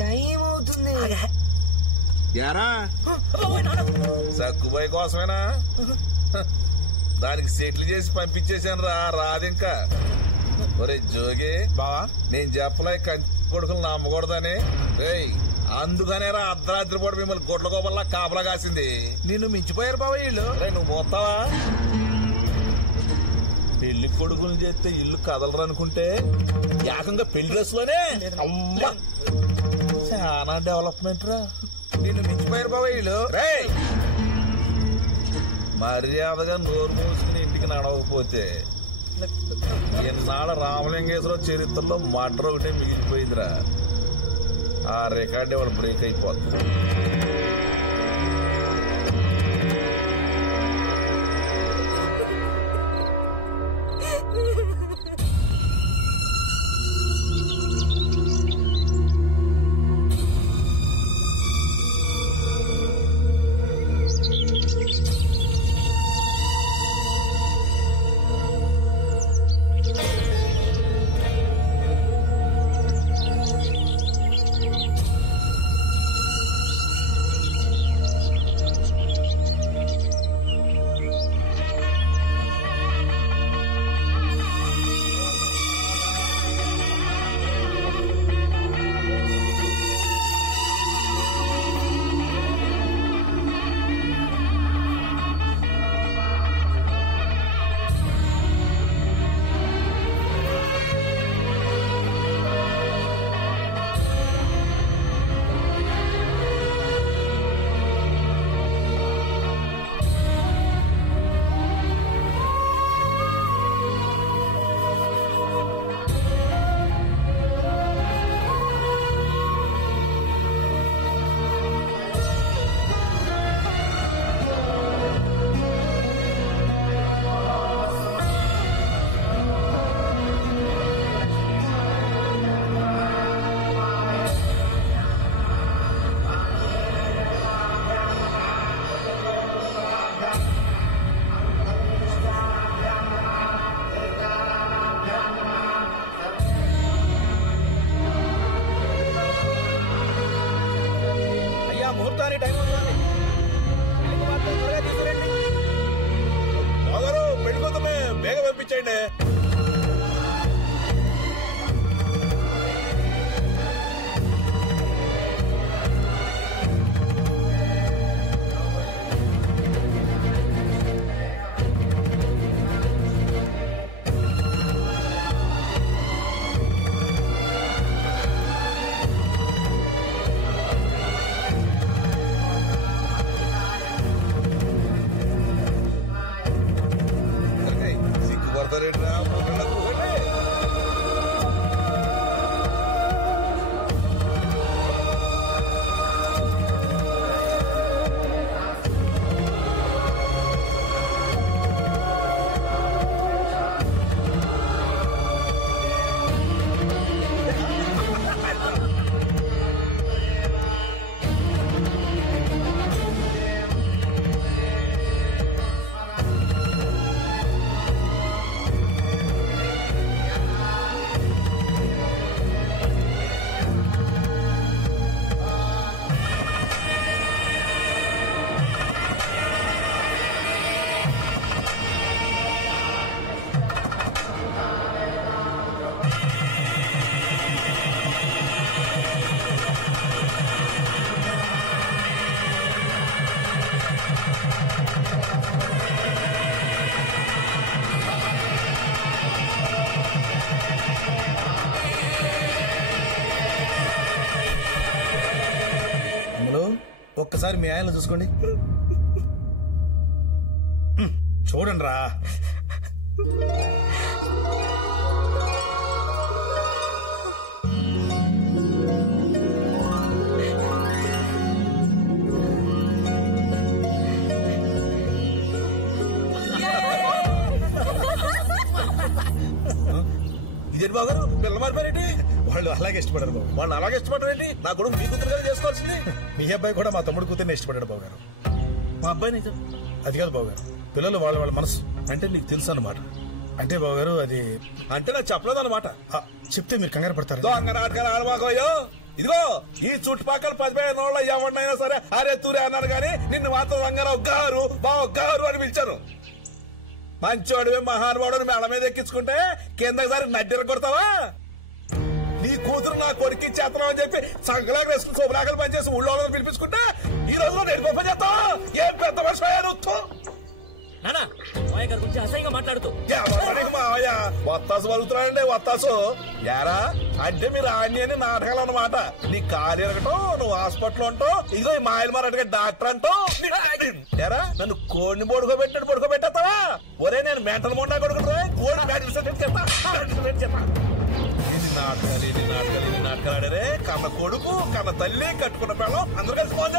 Time అవుతుంది. యారా సక్కుబాయి కోసమేనా? దానికి settle చేసి పంపించేశాను రా. రాదింకా. ఒరే జోగి బావా, నేను చెప్పలే కొడుకులు నమ్మకూడదని. రేయ్ అందుకనే రా అర్ధరాత్రి పూట మిమ్మల్ని గొడ్ల గోపల్లా కాపలా కాసింది. నిన్ను మించిపోయారు బావా వీళ్ళు. రే నువ్వు పోతావా? పెళ్లి కొడుకులు చేస్తే ఇల్లు కదలరు అనుకుంటే ఏకంగా పెళ్లి డ్రెస్ లోనే అమ్మా చాలా డెవలప్మెంట్ రా. నిన్ను మించిపోయారు బాబా వీళ్ళు. మర్యాదగా నోరు మూసుకుని ఇంటికి నడవకపోతే ఎన్నాళ్ళ రామలింగేశ్వర చరిత్రలో మర్డర్ ఒకటే మిగిలిపోయిందిరా. ఆ రికార్డ్ వాడు బ్రేక్ అయిపోతుంది. ఒక్కసారి మీ ఆయన చూసుకోండి. చూడండి రా. ఇదేంటి బాగారు పిల్లలు మారిపోయారేంటి? వాళ్ళు అలాగే ఇష్టపడారు బాబు. వాళ్ళు అలాగే ఇష్టపడరేంటి? నా కొడుకు మీ కూతురుగా చేసుకోవాల్సింది. మీ అబ్బాయి కూడా మా తమ్ముడు కూతుర్ని ఇష్టపడ్డాడు బాబు గారు. మా అబ్బాయిని అది కాదు బాబు గారు, పిల్లలు వాళ్ళ మనసు అంటే నీకు తెలుసు అన్నమాట. అంటే బాబు గారు అది అంటే నాకు చెప్పలేదు అనమాట. చెప్తే మీరు కంగారు పడతారు. దొంగ నాటకాలు ఆడమాకోయో. ఇదిగో ఈ చుట్టుపక్కల 15 రోజుల్లో ఎవరినైనా సరే అరే తూరే అన్నాను గాని నిన్ను మాత్రం రంగారావు గారు బావ గారు అని పిలిచాను. మంచోడివి మహానుభావుడు మెడ మీద ఎక్కించుకుంటే కిందకి సరి నడ్డిర కొడతావా? నీ కూతురు నా కొడుకు చేతనం అని చెప్పి సంగలాగా వేసుకుని శుభలాకలు పనిచేసి ఊళ్ళో పిలిపించుకుంటే ఈ రోజులో నేను గొప్ప చేస్తావా? ఏం పెద్ద మర్చిపోయారు మాట్లాడుతూ మావయ్య వత్తాసు పలుకుతున్నాడండి. వత్తాసు యారా అంటే మీరు ఆడిని అని నాటకాలు అన్నమాట. నీ కారు ఎరగటం, నువ్వు హాస్పిటల్ ఉంటావు, ఇదిగో ఈ మాయలు మారటగా డాక్టర్ అంటావు. యారా నన్ను కోడిని పడుకోబెట్టేస్తావా? ఒరే నేను మెంటల్ మొండా కొడుకుంటా కోడి నాటకాలు ఆడరే. కన్న కొడుకు కన్న తల్లి కట్టుకున్న పిల్లలు అందరూ కలిసి ఫోన్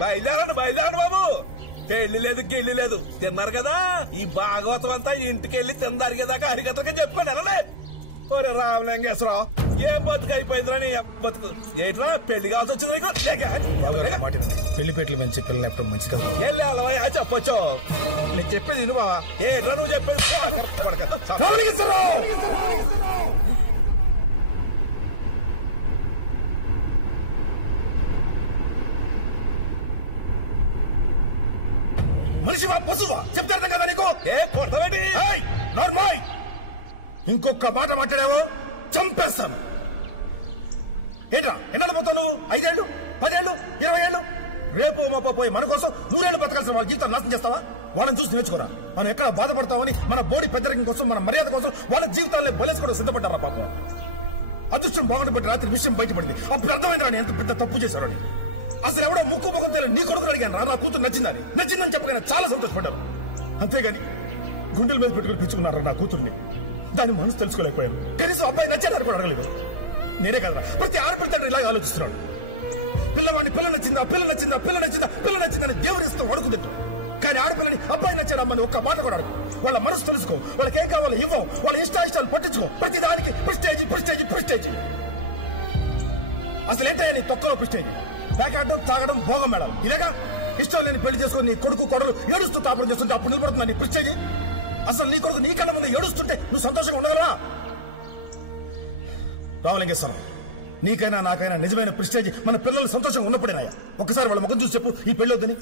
బయలుదేరండి బాబు. పెళ్లి లేదు గిల్లి లేదు, తిన్నారు కదా. ఈ భాగవతం అంతా ఇంటికెళ్ళి తిందరిగేదాకా హరికథగా చెప్పాను అనలే. ఒరే రామలింగేశ్వరరావు ఏం బతుకు అయిపోయిందిరా నీ బతుకు. ఏంట్రా పెళ్లి కావాల్సి వచ్చింది? పెళ్లి పెట్లు మంచి పిల్లలు ఎప్పుడు మంచి కదా వెళ్ళి అలవా చెప్పొచ్చు. నేను చెప్పేది విను బావా. ఏంట్రా నువ్వు చెప్పేది? మనిషివా పశువా చెప్తారు కదా నీకు? ఏ కొడతావేంటి? నార్మల్ ఇంకొక మాట మాట్లాడావో చంపేస్తాను. ఏంట్రా ఎన్నాళ్ళు పోతావు నువ్వు? 5 ఏళ్ళు 10 ఏళ్ళు 20 ఏళ్ళు రేపు మాప పోయి మన కోసం 100 ఏళ్ళు బతకాల్సిన వాళ్ళ జీవితం నాశనం చేస్తావా? వాళ్ళని చూసి నేర్చుకోరా. మనం ఎక్కడ బాధపడతామని మన బోడి పెద్దరికం కోసం మన మర్యాద కోసం వాళ్ళ జీవితాన్ని బలేసుకోవడం సిద్ధపడ్డారా పాపం. అదృష్టం బాగుండబట్టి రాత్రి విషయం బయటపడింది. అప్పుడు అర్థమైందా ఎంత పెద్ద తప్పు చేశారని. అసలు ఎవడో ముక్కు ముఖం తెలియదు నీ కొడుకుని అడిగాను రా నా కూతురు నచ్చిందని చెప్పగానే చాలా సంతోషపడ్డారు. అంతేగాని గుండెల మీద పెట్టుకుని పిచ్చుకున్నారా నా కూతుర్ని. దాని మనసు తెలుసుకోలేకపోయారు. కనీసం అబ్బాయి నచ్చారని కూడా అడగలేదు. నేనే కదరా ప్రతి ఆడపిల్ల తండ్రి ఇలాగ ఆలోచిస్తున్నాడు. పిల్లవాడిని పిల్ల నచ్చిందని దేవుడి ఇస్తూ అడుగుతుంటాం. కానీ ఆడపిల్లని అబ్బాయి నచ్చాడమ్మని ఒక్క మాట కూడా అడుగు. వాళ్ళ మనసు తెలుసుకో, వాళ్ళకి ఏం కావాలో ఇవ్వం, వాళ్ళ ఇష్టాయిష్టాలు పట్టించుకో. ప్రతి దానికి ప్రిస్టేజ్. అసలు ఏంటయ్యా నీ తొక్కలో ప్రిస్టేజ్? పేకాడడం తాగడం భోగం మేడం ఇలాగా. ఇష్టం లేని పెళ్లి చేసుకుని నీ కొడుకు కొడలు ఏడుస్తూ తాపడం చేస్తుంటే అప్పుడు నిలబడుతున్నా నీ ప్రిస్టేజ్. అసలు నీ కొడుకు నీ కళ్ళ ముందు ఏడుస్తుంటే నువ్వు సంతోషంగా ఉండగలరా? రామలింగేశ్వరం నీకైనా నాకైనా నిజమైన ప్రిస్టేజ్ మన పిల్లలు సంతోషంగా ఉన్నప్పుడేనాయా. ఒక్కసారి వాళ్ళ ముఖం చూసి చెప్పు ఈ పెళ్లి వద్దని.